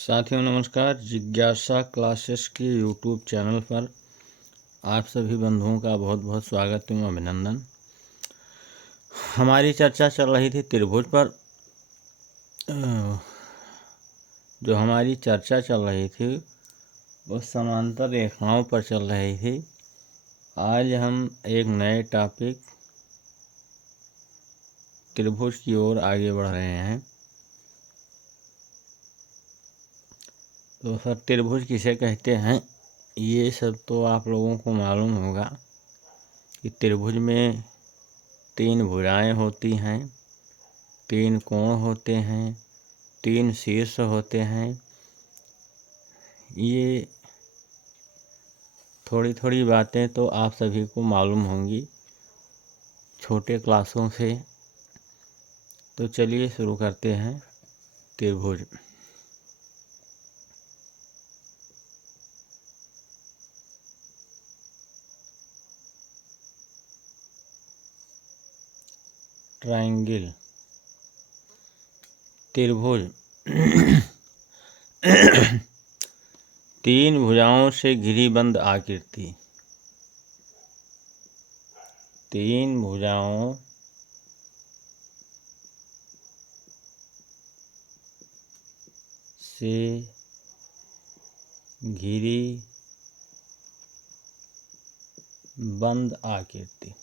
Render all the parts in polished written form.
साथियों नमस्कार। जिज्ञासा क्लासेस के यूट्यूब चैनल पर आप सभी बंधुओं का बहुत बहुत स्वागत एवं अभिनंदन। हमारी चर्चा चल रही थी त्रिभुज पर। जो हमारी चर्चा चल रही थी वो समांतर रेखाओं पर चल रही थी। आज हम एक नए टॉपिक त्रिभुज की ओर आगे बढ़ रहे हैं। तो सर त्रिभुज किसे कहते हैं, ये सब तो आप लोगों को मालूम होगा कि त्रिभुज में 3 भुजाएं होती हैं, 3 कोण होते हैं, 3 शीर्ष होते हैं। ये थोड़ी थोड़ी बातें तो आप सभी को मालूम होंगी छोटे क्लासों से। तो चलिए शुरू करते हैं। त्रिभुज ट्रायंगल त्रिभुज 3 भुजाओं से घिरी बंद आकृति। 3 भुजाओं से घिरी बंद आकृति।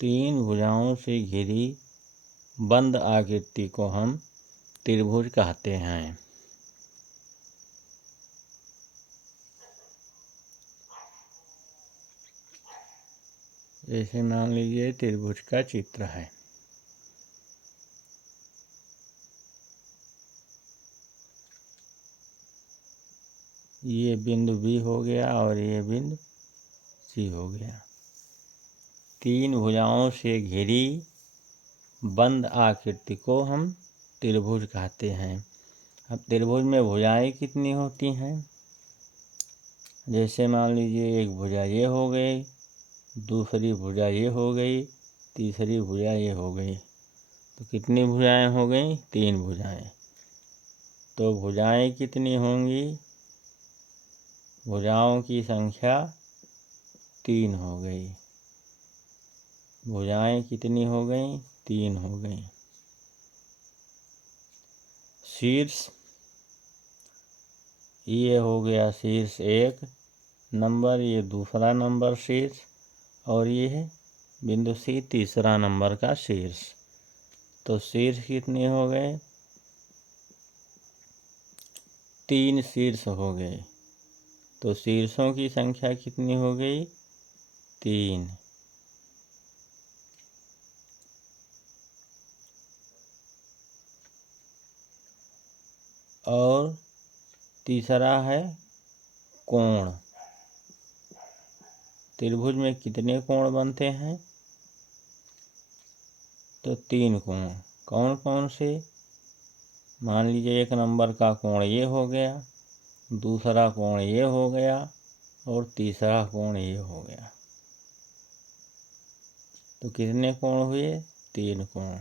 तीन भुजाओं से घिरी बंद आकृति को हम त्रिभुज कहते हैं। जैसे मान लीजिए त्रिभुज का चित्र है। ये बिंदु बी हो गया और ये बिंदु सी हो गया। 3 भुजाओं से घिरी बंद आकृति को हम त्रिभुज कहते हैं। अब त्रिभुज में भुजाएं कितनी होती हैं? जैसे मान लीजिए एक भुजा ये हो गई, दूसरी भुजा ये हो गई, तीसरी भुजा ये हो गई। तो कितनी भुजाएं हो गई? 3 भुजाएं। तो भुजाएं कितनी होंगी? भुजाओं की संख्या 3 हो गई। भुजाएं कितनी हो गई? 3 हो गई। शीर्ष ये हो गया शीर्ष 1 नंबर, ये दूसरा नंबर शीर्ष, और ये है बिंदु सी तीसरा नंबर का शीर्ष। तो शीर्ष कितने हो गए? 3 शीर्ष हो गए। तो शीर्षों की संख्या कितनी हो गई? 3। और तीसरा है कोण। त्रिभुज में कितने कोण बनते हैं? तो 3 कोण। कौन कौन से? मान लीजिए 1 नंबर का कोण ये हो गया, दूसरा कोण ये हो गया और तीसरा कोण ये हो गया। तो कितने कोण हुए? 3 कोण।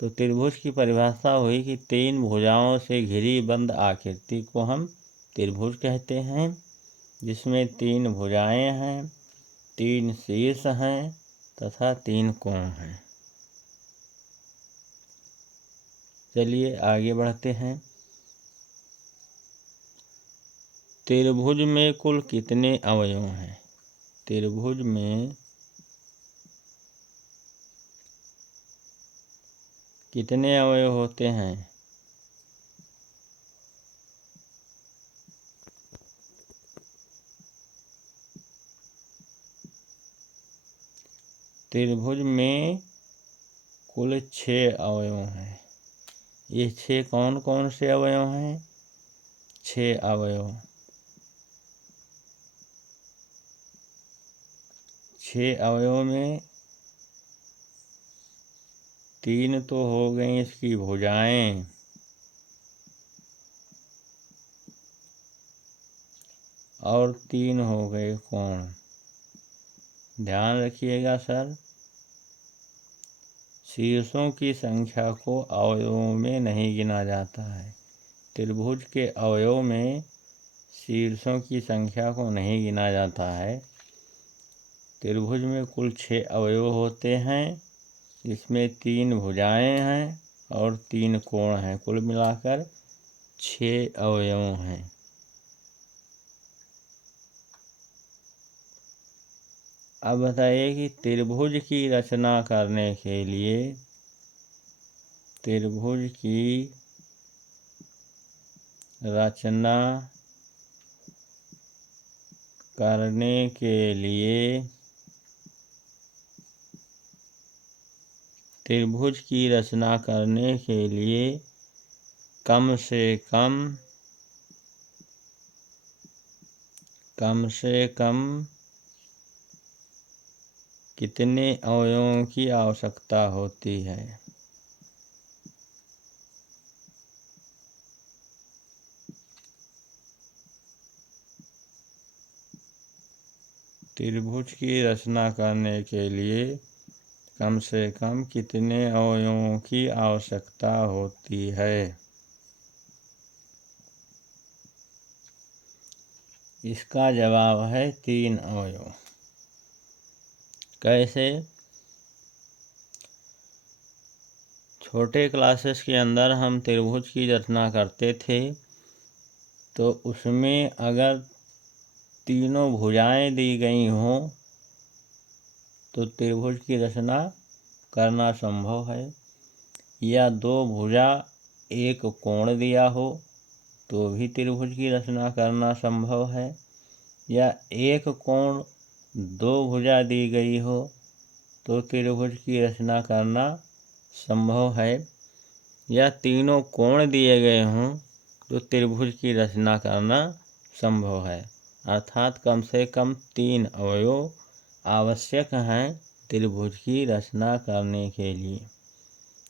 तो त्रिभुज की परिभाषा हुई कि 3 भुजाओं से घिरी बंद आकृति को हम त्रिभुज कहते हैं, जिसमें 3 भुजाएं हैं, 3 शीर्ष हैं तथा 3 कोण हैं। चलिए आगे बढ़ते हैं। त्रिभुज में कुल कितने अवयव हैं? त्रिभुज में कितने अवयव होते हैं? त्रिभुज में कुल 6 अवयव हैं। ये 6 कौन कौन से अवयव हैं? 6 अवयव। 6 अवयव में 3 तो हो गई इसकी भुजाएं, और 3 हो गए कोण। ध्यान रखिएगा सर, शीर्षों की संख्या को अवयवों में नहीं गिना जाता है। त्रिभुज के अवयव में शीर्षों की संख्या को नहीं गिना जाता है। त्रिभुज में कुल 6 अवयव होते हैं, जिसमें 3 भुजाएं हैं और 3 कोण हैं। कुल मिलाकर 6 अवयव हैं। अब बताइए कि त्रिभुज की रचना करने के लिए, त्रिभुज की रचना करने के लिए, त्रिभुज की रचना करने के लिए कम से कम कितने अवयवों की आवश्यकता होती है? त्रिभुज की रचना करने के लिए कम से कम कितने अवयवों की आवश्यकता होती है? इसका जवाब है 3 अवयव। कैसे? छोटे क्लासेस के अंदर हम त्रिभुज की रचना करते थे, तो उसमें अगर तीनों भुजाएं दी गई हों तो त्रिभुज की रचना करना संभव है, या 2 भुजा 1 कोण दिया हो तो भी त्रिभुज की रचना करना संभव है, या 1 कोण 2 भुजा दी गई हो तो त्रिभुज की रचना करना संभव है, या तीनों कोण दिए गए हों तो त्रिभुज की रचना करना संभव है। अर्थात कम से कम 3 अवयव आवश्यक हैं त्रिभुज की रचना करने के लिए।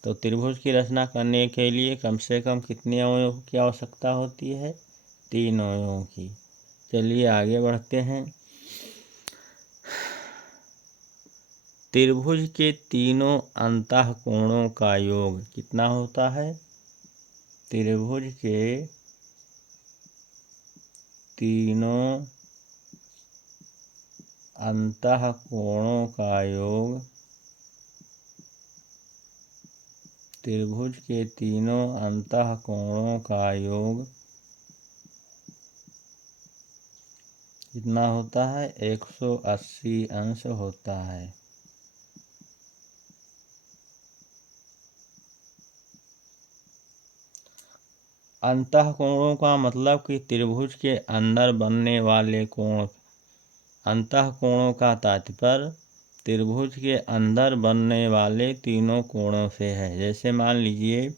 तो त्रिभुज की रचना करने के लिए कम से कम कितने अवयवों की आवश्यकता होती है? 3 अवयवों की। चलिए आगे बढ़ते हैं। त्रिभुज के तीनों अंतःकोणों का योग कितना होता है? त्रिभुज के तीनों अंतःकोणों का योग, त्रिभुज के तीनों अंतःकोणों का योग कितना होता है? 180 अंश होता है। अंतःकोणों का मतलब कि त्रिभुज के अंदर बनने वाले कोण। अंतःकोणों का तात्पर्य त्रिभुज के अंदर बनने वाले तीनों कोणों से है। जैसे मान लीजिए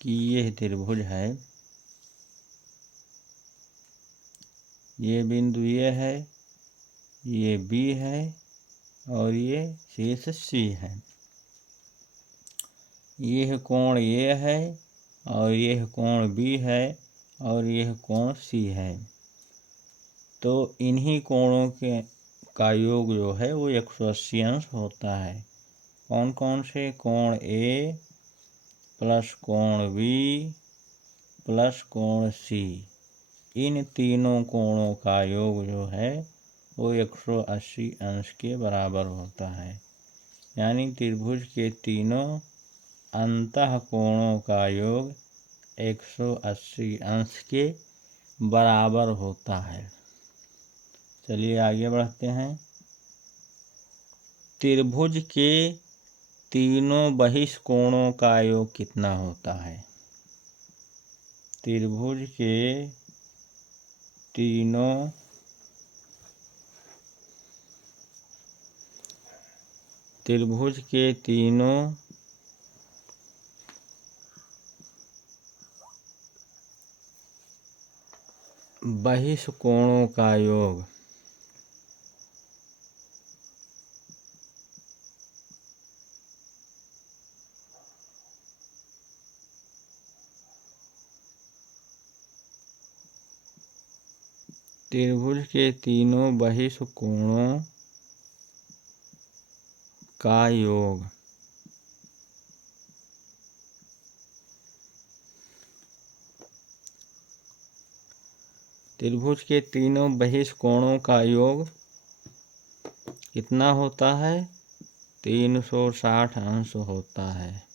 कि यह त्रिभुज है, ये बिंदु ये है, ये बी है और ये शीर्ष सी है। यह कोण ये है और यह कोण बी है और यह कोण सी है। तो इन्हीं कोणों के का योग जो है वो 180 अंश होता है। कौन कौन से? कोण ए प्लस कोण बी प्लस कोण सी। इन तीनों कोणों का योग जो है वो 180 अंश के बराबर होता है। यानी त्रिभुज के तीनों अंतःकोणों का योग 180 अंश के बराबर होता है। चलिए आगे बढ़ते हैं। त्रिभुज के तीनों बहिष्कोणों का योग कितना होता है? त्रिभुज के तीनों बहिष्कोणों का योग त्रिभुज के तीनों बहिष्कोणों का योग त्रिभुज के तीनों बहिष्कोणों का योग कितना होता है? 360 अंश होता है।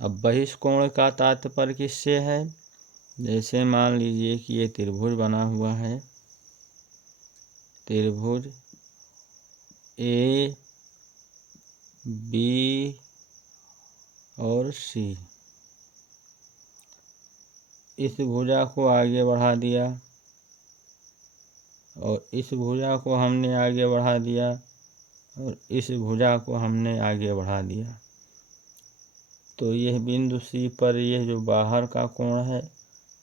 अब बहिष्कोण का तात्पर्य किससे है? जैसे मान लीजिए कि ये त्रिभुज बना हुआ है, त्रिभुज ए बी और सी। इस भुजा को आगे बढ़ा दिया और इस भुजा को हमने आगे बढ़ा दिया और इस भुजा को हमने आगे बढ़ा दिया। तो यह बिंदु सी पर यह जो बाहर का कोण है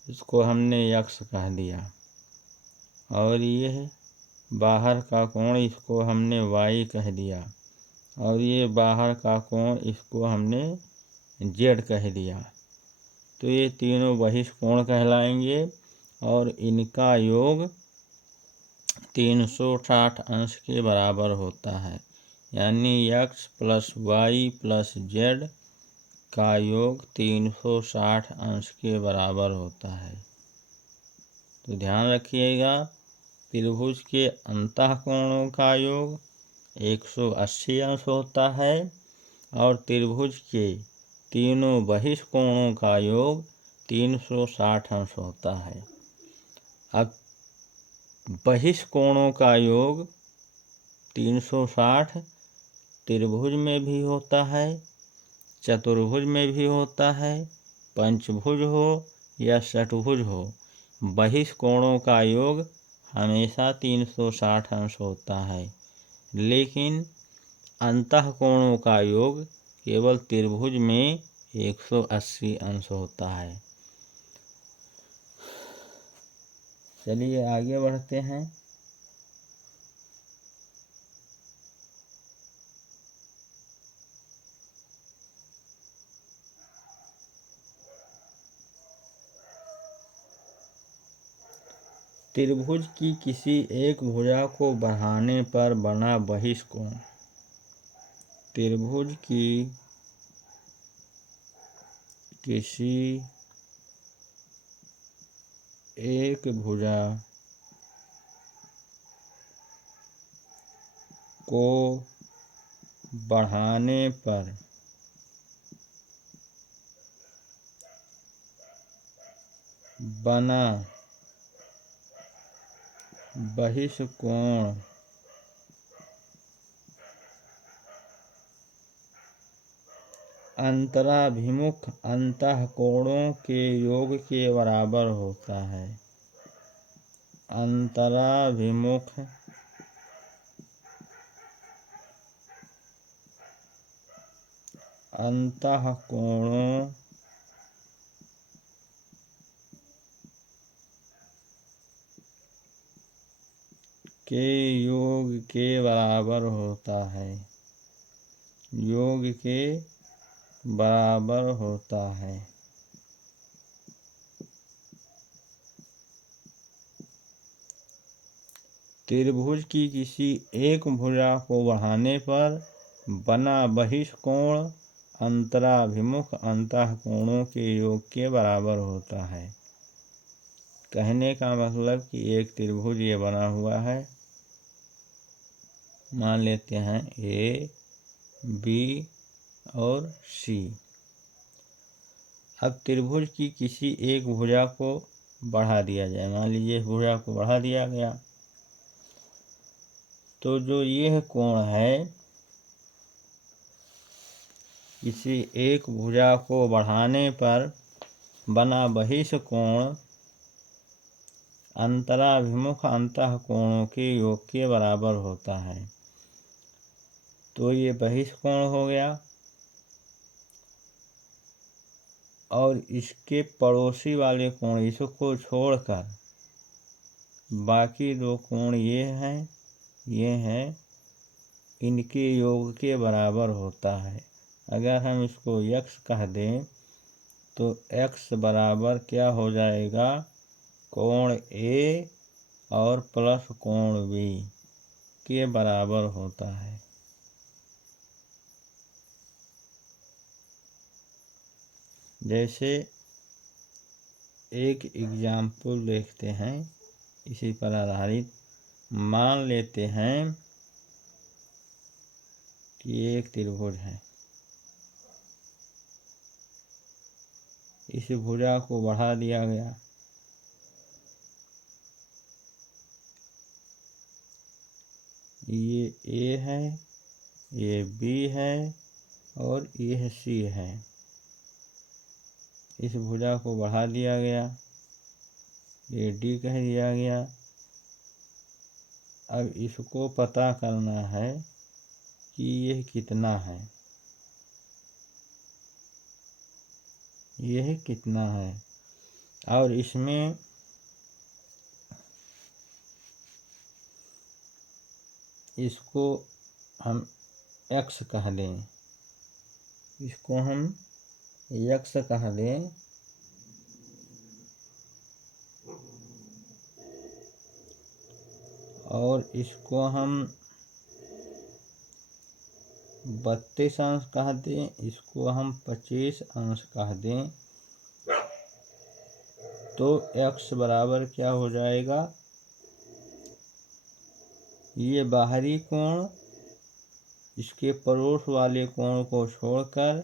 इसको हमने यक्स कह दिया और यह बाहर का कोण इसको हमने वाई कह दिया और ये बाहर का कोण इसको हमने जेड कह दिया। तो ये तीनों बहिष्कोण कहलाएंगे और इनका योग 360 अंश के बराबर होता है। यानी x plus y plus z का योग 360 अंश के बराबर होता है। तो ध्यान रखिएगा, त्रिभुज के अंतःकोणों का योग 180 अंश होता है और त्रिभुज के तीनों बहिष्कोणों का योग 360 अंश होता है। अब बहिष्कोणों का योग 360 त्रिभुज में भी होता है, चतुर्भुज में भी होता है, पंचभुज हो या षटभुज हो, बहिष्कोणों का योग हमेशा 360 अंश होता है। लेकिन अंतःकोणों का योग केवल त्रिभुज में 180 अंश होता है। चलिए आगे बढ़ते हैं। त्रिभुज की किसी एक भुजा को बढ़ाने पर बना बहिष्कोण। त्रिभुज की किसी एक भुजा को बढ़ाने पर बना बहिष्कोण अंतराभिमुख अंतःकोणों के योग के बराबर होता है। अंतराभिमुख अंतःकोणों के योग के बराबर होता है। योग के बराबर होता है। त्रिभुज की किसी एक भुजा को बढ़ाने पर बना बहिष्कोण अंतराभिमुख अंतःकोणों के योग के बराबर होता है। कहने का मतलब कि एक त्रिभुज ये बना हुआ है, मान लेते हैं ए बी और सी। अब त्रिभुज की किसी एक भुजा को बढ़ा दिया जाए, मान लीजिए इस भुजा को बढ़ा दिया गया, तो जो यह कोण है किसी एक भुजा को बढ़ाने पर बना बहिष्कोण अंतराभिमुख अंतःकोणों के योग के बराबर होता है। तो ये बहिष्कोण हो गया और इसके पड़ोसी वाले कोण इसको छोड़कर बाकी दो कोण ये हैं, इनके योग के बराबर होता है। अगर हम इसको यक्स कह दें तो x बराबर क्या हो जाएगा, कोण A और प्लस कोण B के बराबर होता है। जैसे एक एग्जाम्पल देखते हैं, इसी पर आधारित मान लेते हैं कि एक त्रिभुज है। इस भुजा को बढ़ा दिया गया। ये A है, ये B है और ये C है। इस भुजा को बढ़ा दिया गया, ये D कह दिया गया। अब इसको पता करना है कि यह कितना है, यह कितना है, और इसमें इसको हम x कह दें, इसको हम x कह दें। और इसको हम 32 अंश कह दें, इसको हम 25 अंश कह दें। तो x बराबर क्या हो जाएगा, ये बाहरी कोण इसके पड़ोस वाले कोण को छोड़कर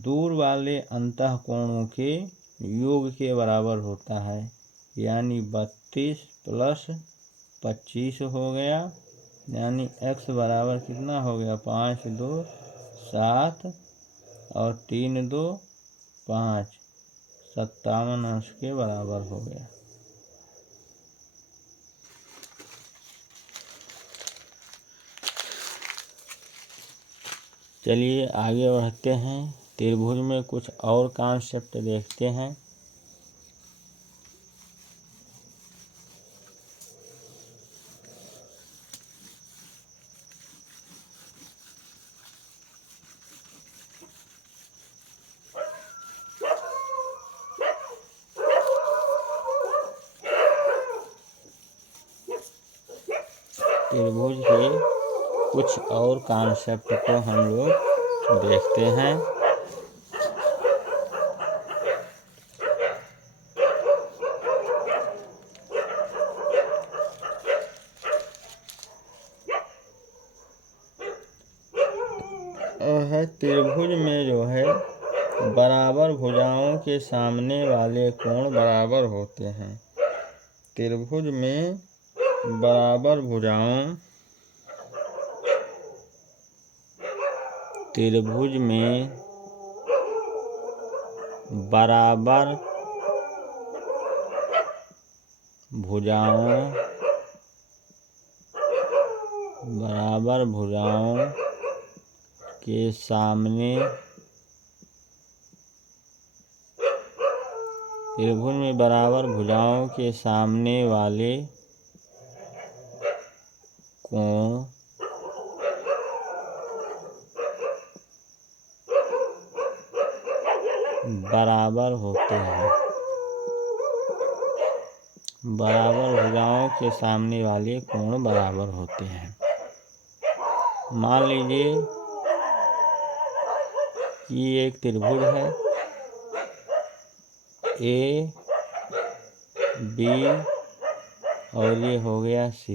दूर वाले अंतः कोणों के योग के बराबर होता है। यानी 32 प्लस 25 हो गया। यानी x बराबर कितना हो गया, 5 2 7 और 3 2 5, 57 अंश के बराबर हो गया। चलिए आगे बढ़ते हैं, त्रिभुज में कुछ और कॉन्सेप्ट देखते हैं। त्रिभुज के कुछ और कॉन्सेप्ट को हम लोग देखते हैं। त्रिभुज में जो है बराबर भुजाओं के सामने वाले कोण बराबर होते हैं। त्रिभुज में बराबर भुजाओं, त्रिभुज में बराबर भुजाओं के सामने, त्रिभुज में बराबर भुजाओं के सामने वाले कोण बराबर होते हैं। बराबर भुजाओं के सामने वाले कोण बराबर होते हैं। मान लीजिए कि एक त्रिभुज है, A B और ये हो गया C।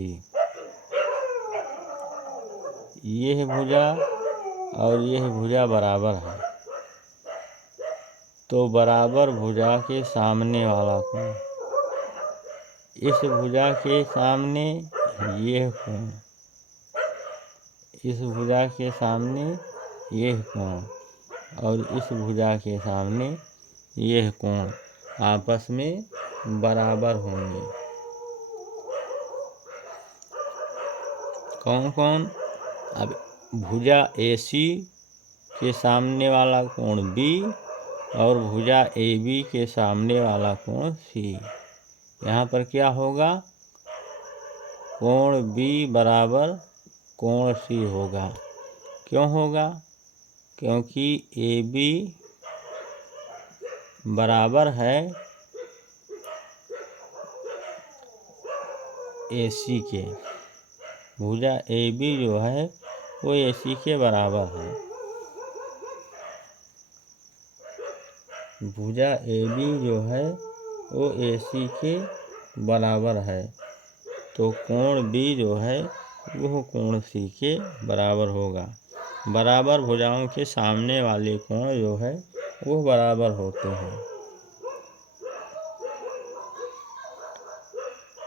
यह भुजा और यह भुजा बराबर है, तो बराबर भुजा के सामने वाला कोण, इस भुजा के सामने यह कोण, इस भुजा के सामने यह कोण और इस भुजा के सामने यह कोण आपस में बराबर होंगे। कौन कौन? अब भुजा AC के सामने वाला कोण B और भुजा AB के सामने वाला कोण C। यहाँ पर क्या होगा, कोण B बराबर कोण C होगा। क्यों होगा? क्योंकि AB बराबर है AC के। भुजा AB जो है वो AC के बराबर है। भुजा AB जो है वो AC के बराबर है, तो कोण B जो है वो कोण C के बराबर होगा। बराबर भुजाओं के सामने वाले कोण जो है वो बराबर होते हैं।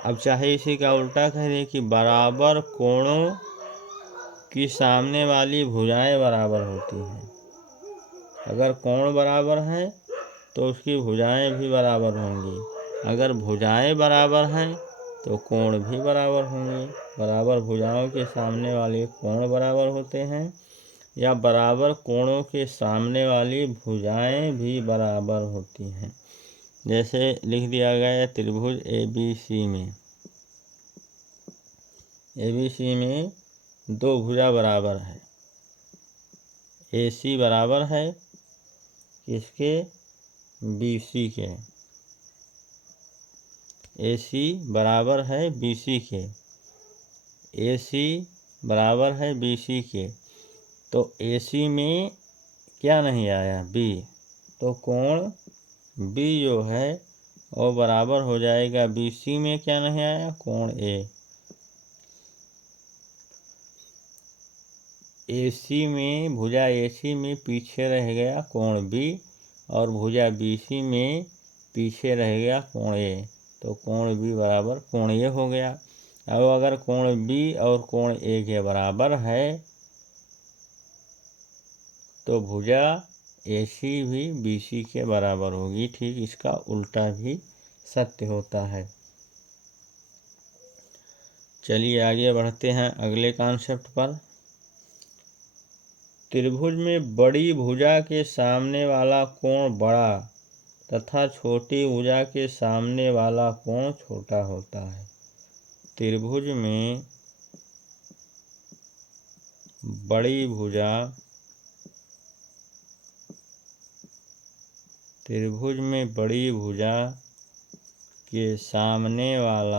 अब चाहे इसी का उल्टा कह दें कि बराबर कोणों की सामने वाली भुजाएं बराबर होती हैं। अगर कोण बराबर हैं तो उसकी भुजाएं भी बराबर होंगी। अगर भुजाएं बराबर हैं तो कोण भी बराबर होंगे। बराबर भुजाओं के सामने वाले कोण बराबर होते हैं, या बराबर कोणों के सामने वाली भुजाएं भी बराबर होती हैं। जैसे लिख दिया गया है त्रिभुज ABC में। ABC में दो भुजा बराबर है। AC बराबर है किसके? BC के। AC बराबर है BC के। AC बराबर है BC के। तो AC में क्या नहीं आया? B। तो कोण B जो है वो बराबर हो जाएगा BC में क्या नहीं आया? कोण A। AC में भुजा AC में पीछे रह गया कोण B, और भुजा BC में पीछे रह गया कोण A, तो कोण B बराबर कोण A हो गया। अब अगर कोण B और कोण A के बराबर है तो भुजा AC भी BC के बराबर होगी। ठीक इसका उल्टा भी सत्य होता है। चलिए आगे बढ़ते हैं अगले कॉन्सेप्ट पर। त्रिभुज में बड़ी भुजा के सामने वाला कोण बड़ा तथा छोटी भुजा के सामने वाला कोण छोटा होता है। त्रिभुज में बड़ी भुजा के सामने वाला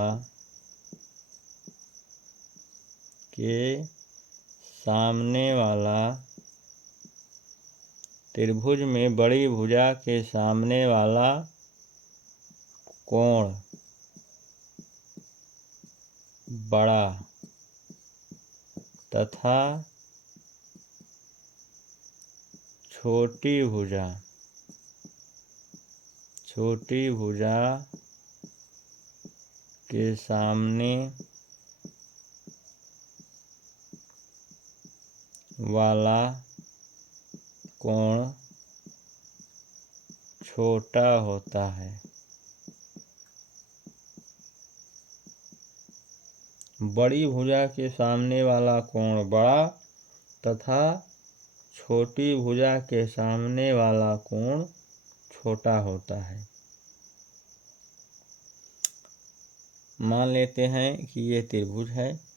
त्रिभुज में बड़ी भुजा के सामने वाला कोण बड़ा तथा छोटी भुजा के सामने वाला कोण छोटा होता है। बड़ी भुजा के सामने वाला कोण बड़ा तथा छोटी भुजा के सामने वाला कोण छोटा होता है। मान लेते हैं कि ये त्रिभुज है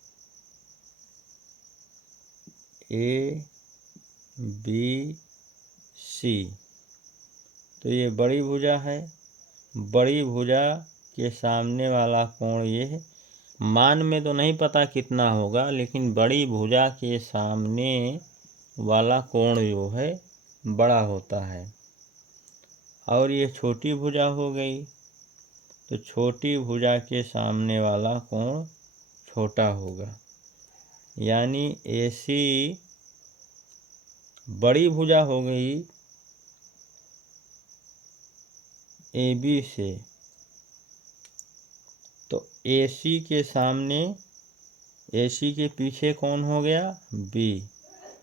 ABC, तो ये बड़ी भुजा है। बड़ी भुजा के सामने वाला कोण ये है। मान में तो नहीं पता कितना होगा, लेकिन बड़ी भुजा के सामने वाला कोण जो है बड़ा होता है। और ये छोटी भुजा हो गई, तो छोटी भुजा के सामने वाला कोण छोटा होगा। यानी AC बड़ी भुजा हो गई AB से, तो AC के सामने AC के पीछे कौन हो गया? B।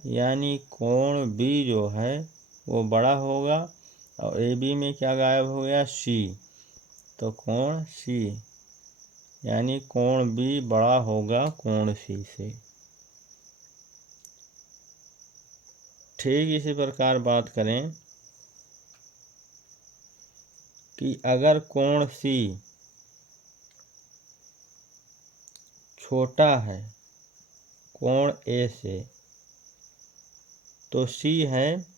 यानी कोण B जो है वो बड़ा होगा, और AB में क्या गायब हो गया? C। तो कोण C, यानी कोण B बड़ा होगा कोण C से। ठीक इसी प्रकार बात करें कि अगर कोण C छोटा है कोण A से, तो C है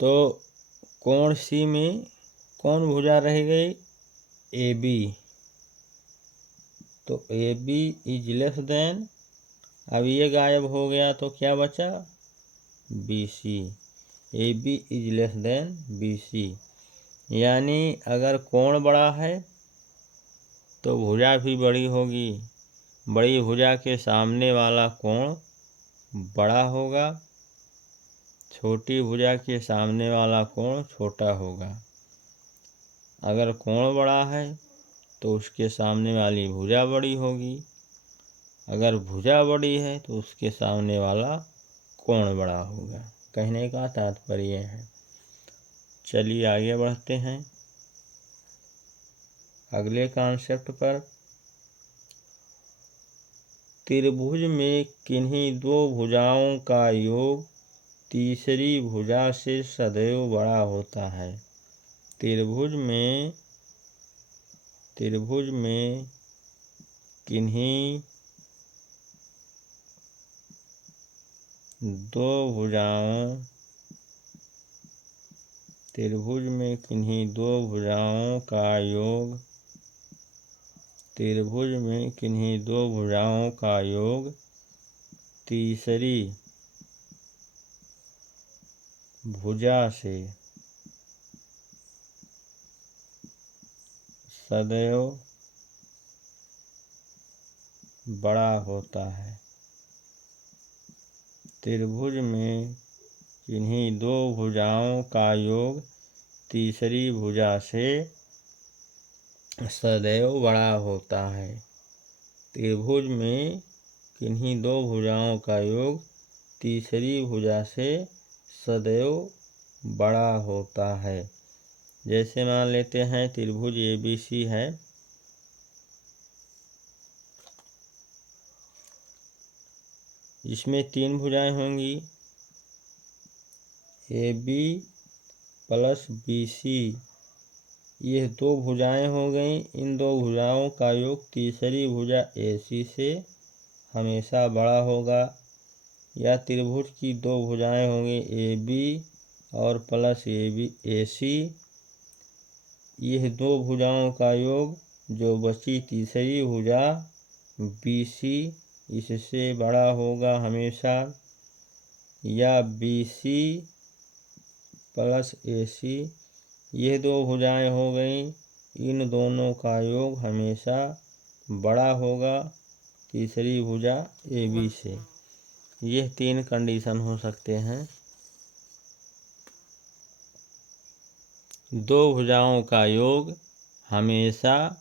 तो कोण सी में कौन भुजा रह गई? A B. तो A B is less than, अब ये गायब हो गया तो क्या बचा? B C. A B is less than B C. यानी अगर कोण बड़ा है तो भुजा भी बड़ी होगी। बड़ी भुजा के सामने वाला कोण बड़ा होगा, छोटी भुजा के सामने वाला कोण छोटा होगा। अगर कोण बड़ा है तो उसके सामने वाली भुजा बड़ी होगी, अगर भुजा बड़ी है तो उसके सामने वाला कोण बड़ा होगा। कहने का तात्पर्य है। चलिए आगे बढ़ते हैं अगले कॉन्सेप्ट पर। त्रिभुज में किन्हीं दो भुजाओं का योग तीसरी भुजा से सदैव बड़ा होता है। त्रिभुज में किन्हीं दो भुजाओं का योग तीसरी भुजा से सदैव बड़ा होता है। त्रिभुज में किन्हीं दो भुजाओं का योग तीसरी भुजा से सदैव बड़ा होता है। त्रिभुज में किन्हीं दो भुजाओं का योग तीसरी भुजा से सदैव बड़ा होता है। जैसे मान लेते हैं त्रिभुज ABC है, इसमें तीन भुजाएं होंगी, AB प्लस BC। ये दो भुजाएं हो गई। इन दो भुजाओं का योग तीसरी भुजा AC से हमेशा बड़ा होगा। या त्रिभुज की दो भुजाएं होंगी AB और प्लस AC। यह दो भुजाओं का योग जो बची तीसरी भुजा BC, इससे बड़ा होगा हमेशा। या BC प्लस AC, यह दो भुजाएं हो गई। इन दोनों का योग हमेशा बड़ा होगा तीसरी भुजा AB से। यह तीन कंडीशन हो सकते हैं। दो भुजाओं का योग हमेशा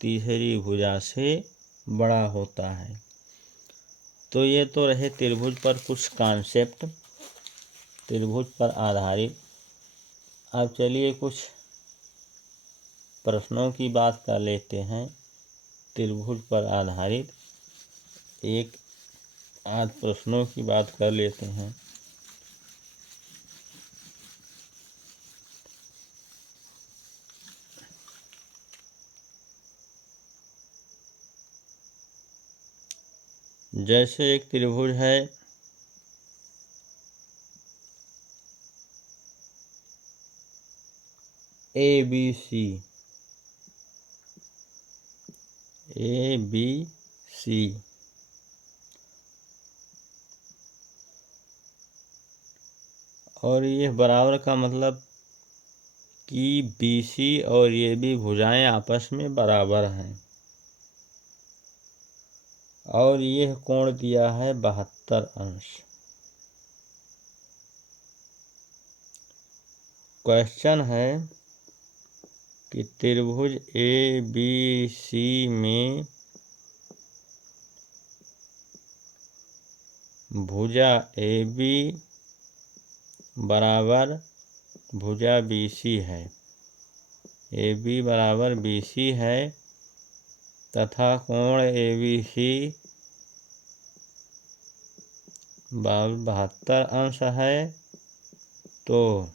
तीसरी भुजा से बड़ा होता है। तो ये तो रहे त्रिभुज पर कुछ कॉन्सेप्ट, त्रिभुज पर आधारित। अब चलिए कुछ प्रश्नों की बात कर लेते हैं त्रिभुज पर आधारित। एक आध प्रश्नों की बात कर लेते हैं। जैसे एक त्रिभुज है ABC, और ये बराबर का मतलब कि BC और AB भुजाएं आपस में बराबर हैं और यह कोण दिया है 72 अंश। क्वेश्चन है कि त्रिभुज ABC में भुजा AB बराबर भुजा BC है, AB बराबर BC है तथा कोण ABC 72 अंश है। तो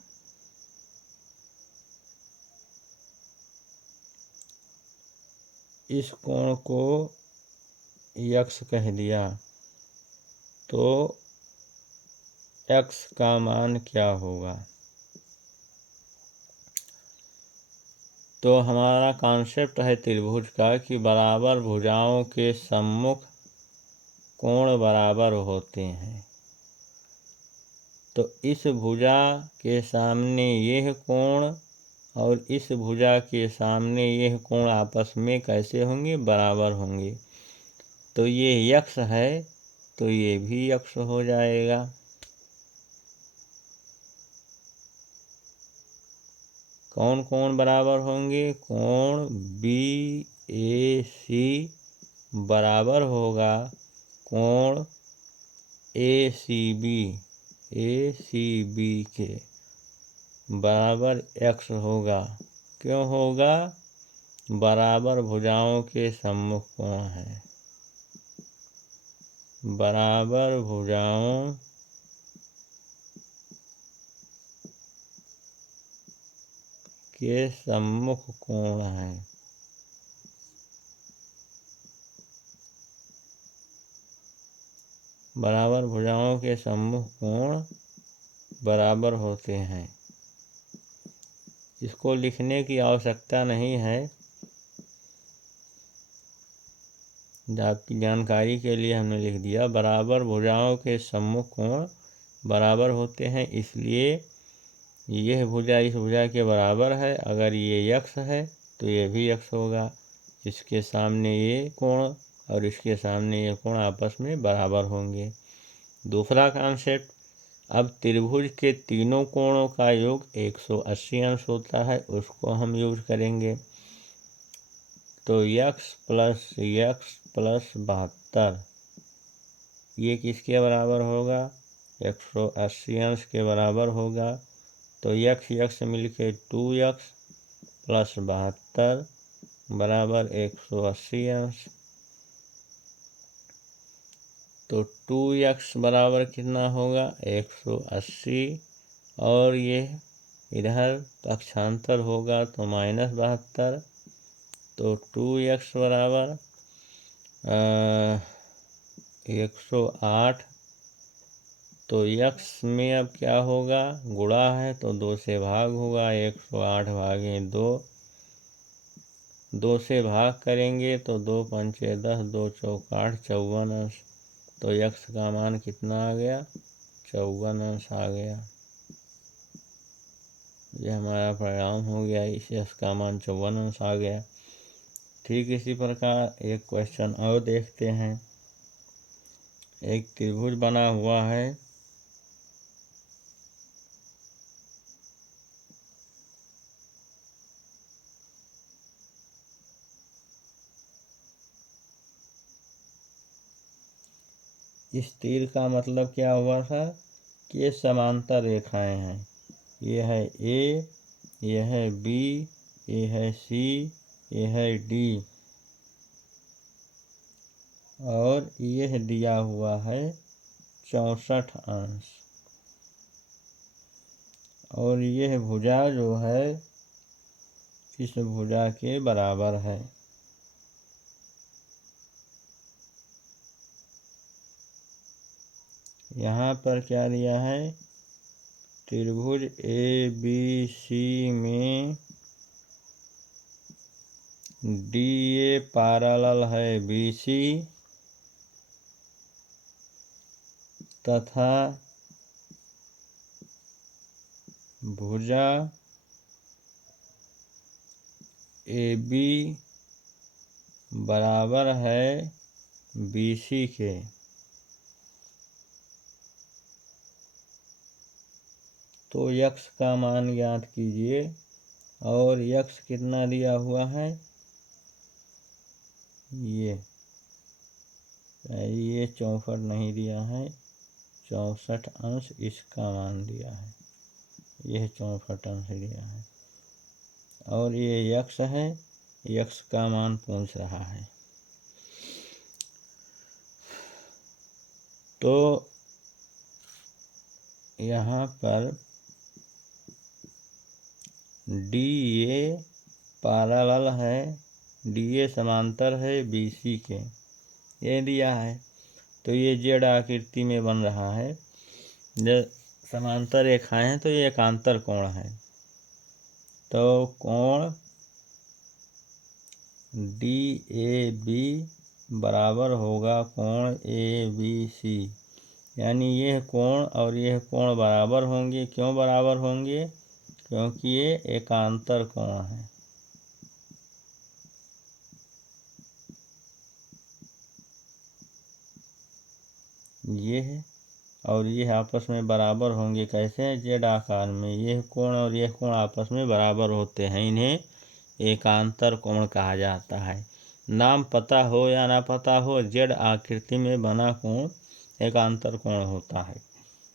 इस कोण को x कह दिया, तो x का मान क्या होगा? तो हमारा कॉन्सेप्ट है त्रिभुज का कि बराबर भुजाओं के सम्मुख कोण बराबर होते हैं। तो इस भुजा के सामने यह कोण और इस भुजा के सामने यह कोण आपस में कैसे होंगे? बराबर होंगे। तो ये यक्ष है तो ये भी यक्ष हो जाएगा। कौन कौन बराबर होंगे? कोण BAC बराबर होगा कोण ACB के बराबर x होगा। क्यों होगा? बराबर भुजाओं के सम्मुख कोण है। बराबर भुजाओं के सम्मुख कोण है। बराबर भुजाओं के सम्मुख कोण बराबर होते हैं। इसको लिखने की आवश्यकता नहीं है, आपकी जानकारी के लिए हमने लिख दिया। बराबर भुजाओं के सम्मुख कोण बराबर होते हैं, इसलिए यह भुजा इस भुजा के बराबर है। अगर ये यक्ष है तो ये भी यक्ष होगा। इसके सामने ये कोण और इसके सामने ये कोण आपस में बराबर होंगे। दूसरा कॉन्सेप्ट, अब त्रिभुज के तीनों कोणों का योग 180 अंश होता है, उसको हम यूज करेंगे। तो यक्स प्लस 72 ये किसके बराबर होगा? 180 अंश के बराबर होगा। तो यक्स मिलके 2x प्लस 72 बराबर 180 अंश। तो 2x बराबर कितना होगा? 180 और ये इधर पक्षांतर होगा तो -72। तो 2x बराबर 108। तो x में अब क्या होगा? गुणा है तो 2 से भाग होगा। 108 भागे 2, 2 से भाग करेंगे तो 2 पंचे 10, 2 चौक 8, 54 अंश। तो x का मान कितना आ गया? 54 अंश आ गया। ये हमारा परिणाम हो गया। इस x का मान 54 अंश आ गया। ठीक इसी प्रकार एक क्वेश्चन और देखते हैं। एक त्रिभुज बना हुआ है, इस तीर का मतलब क्या हुआ था कि ये समांतर रेखाएं हैं। ये है A, ये है B, ये है C, ये है D और यह दिया हुआ है 64 अंश। और यह भुजा जो है इस भुजा के बराबर है। यहाँ पर क्या दिया है? त्रिभुज ABC में DA पैरेलल है BC तथा भुजा AB बराबर है BC के। तो यक्ष का मान ज्ञात कीजिए। और यक्ष कितना दिया हुआ है? ये 64 नहीं दिया है, 64 अंश इसका मान दिया है। यह 64 अंश दिया है और ये यक्ष है। यक्ष का मान पूछ रहा है। तो यहाँ पर DA पैरेलल है, DA समांतर है BC के, ये दिया है। तो ये जेड आकृति में बन रहा है। जब समांतर रेखाएं हैं तो ये एकांतर कोण है। तो कोण DAB बराबर होगा कोण ABC। यानी यह कोण और यह कोण बराबर होंगे। क्यों बराबर होंगे? क्योंकि ये एकांतर कोण है। यह और यह आपस में बराबर होंगे। कैसे? जेड आकार में। यह कोण और यह कोण आपस में बराबर होते हैं। इन्हें एकांतर कोण कहा जाता है। नाम पता हो या ना पता हो, जेड आकृति में बना कोण एकांतर कोण होता है।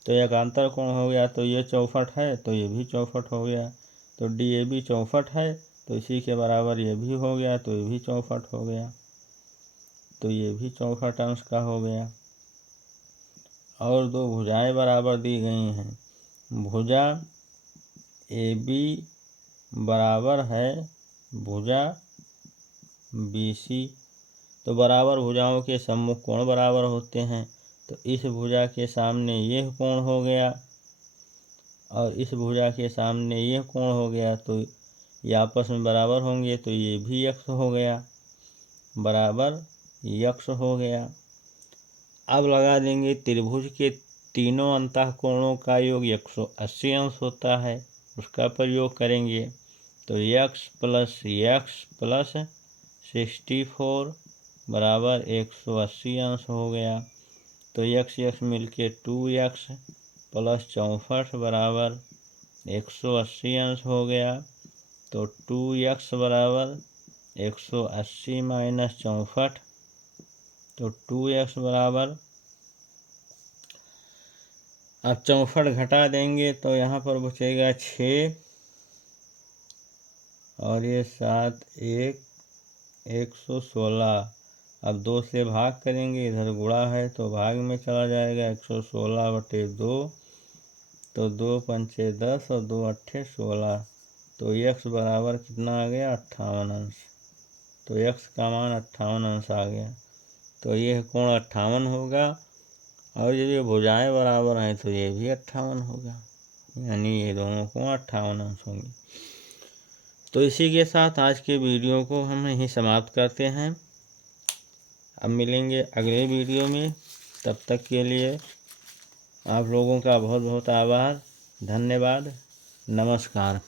तो एकांतर कोण हो गया तो ये 64 है, तो ये भी 64 हो गया। तो DAB 64 है, तो इसी के बराबर ये भी हो गया, तो ये भी 64 हो गया। तो ये भी 64 अंश का हो गया। और दो भुजाएं बराबर दी गई हैं। भुजा AB बराबर है भुजा BC। तो बराबर भुजाओं के सम्मुख कोण बराबर होते हैं। तो इस भुजा के सामने यह कोण हो गया और इस भुजा के सामने यह कोण हो गया, तो ये आपस में बराबर होंगे, तो ये भी x हो गया, बराबर x हो गया। अब लगा देंगे त्रिभुज के तीनों अंतःकोणों का योग 180 अंश होता है, उसका प्रयोग करेंगे। तो x प्लस 64 बराबर 180 अंश हो गया। तो x मिलके 2x प्लस 64 बराबर 180 अंश हो गया। तो 2x बराबर 180 माइनस 64, तो 2x बराबर, अब 64 घटा देंगे तो यहाँ पर बचेगा 6 और ये 7 116। अब 2 से भाग करेंगे, इधर गुणा है तो भाग में चला जाएगा। 116/2, तो 2 पंचे 10 और 2 अट्ठे 16। तो x बराबर कितना आ गया? 58 अंश। तो x का मान 58 अंश आ गया। तो यह कोण 58 होगा और ये भुजाएं बराबर हैं तो ये भी 58 होगा, यानी ये दोनों कोण 58 अंश होंगे। तो इसी के साथ आज के वीडियो को हम यहीं समाप्त करते हैं। अब मिलेंगे अगले वीडियो में। तब तक के लिए आप लोगों का बहुत बहुत आभार, धन्यवाद, नमस्कार।